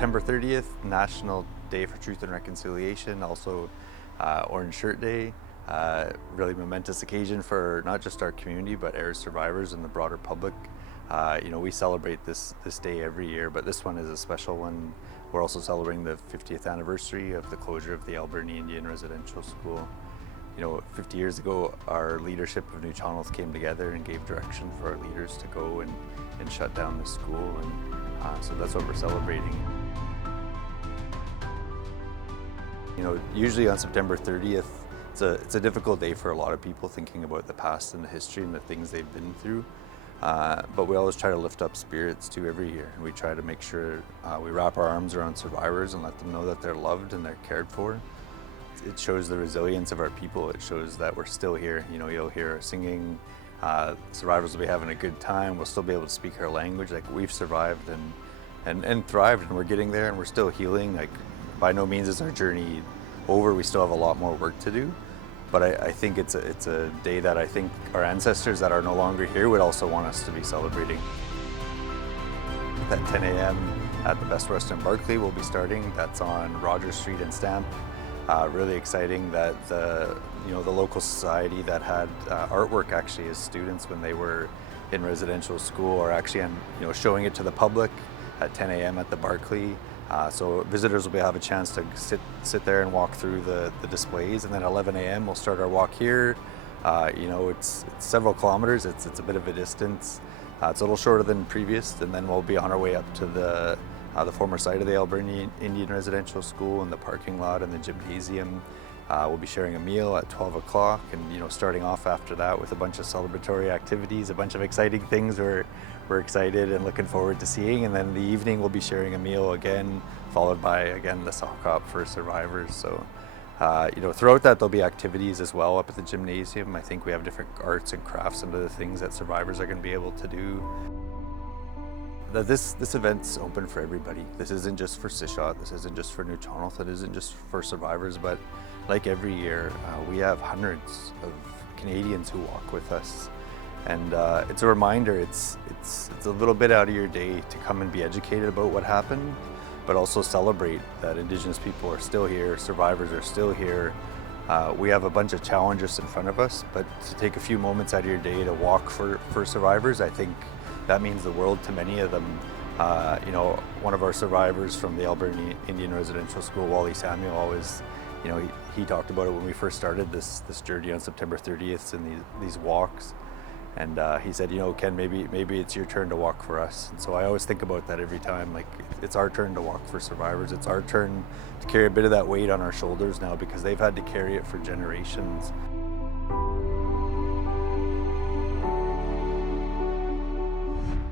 September 30th, National Day for Truth and Reconciliation, also Orange Shirt Day. Really momentous occasion for not just our community, but AIR survivors and the broader public. We celebrate this day every year, but this one is a special one. We're also celebrating the 50th anniversary of the closure of the Alberni Indian Residential School. 50 years ago, our leadership of New Channels came together and gave direction for our leaders to go and shut down the school, and so that's what we're celebrating. Usually on September 30th, it's a difficult day for a lot of people, thinking about the past and the history and the things they've been through. But we always try to lift up spirits too every year. We try to make sure we wrap our arms around survivors and let them know that they're loved and they're cared for. It shows the resilience of our people. It shows that we're still here. You'll hear us singing. Survivors will be having a good time. We'll still be able to speak our language. Like, we've survived and thrived, and we're getting there, and we're still healing. Like, by no means is our journey over. We still have a lot more work to do. But I think it's a day that I think our ancestors that are no longer here would also want us to be celebrating. At 10 a.m. at the Best Western Barclay we'll be starting. That's on Rogers Street and Stamp. Really exciting that the local society that had artwork actually as students when they were in residential school are actually showing it to the public at 10 a.m. at the Barclay. So visitors will have a chance to sit there and walk through the displays, and then at 11 a.m. we'll start our walk here. It's several kilometers. It's a bit of a distance. It's a little shorter than previous, and then we'll be on our way up to the former site of the Alberni Indian Residential School and the parking lot and the gymnasium. We'll be sharing a meal at 12 o'clock, and starting off after that with a bunch of celebratory activities, a bunch of exciting things we're excited and looking forward to seeing. And then the evening we'll be sharing a meal again, followed by again the sock hop for survivors. So throughout that there'll be activities as well up at the gymnasium. I think we have different arts and crafts and other things that survivors are going to be able to do. This event's open for everybody. This isn't just for Sishot, this isn't just for New Channels, it isn't just for survivors, but like every year, we have hundreds of Canadians who walk with us. And it's a reminder, it's a little bit out of your day to come and be educated about what happened, but also celebrate that Indigenous people are still here, survivors are still here. We have a bunch of challenges in front of us, but to take a few moments out of your day to walk for survivors, I think that means the world to many of them. One of our survivors from the Alberni Indian Residential School, Wally Samuel, always, he talked about it when we first started this journey on September 30th and these walks. And he said, Ken, maybe it's your turn to walk for us. And so I always think about that every time. Like, it's our turn to walk for survivors. It's our turn to carry a bit of that weight on our shoulders now, because they've had to carry it for generations.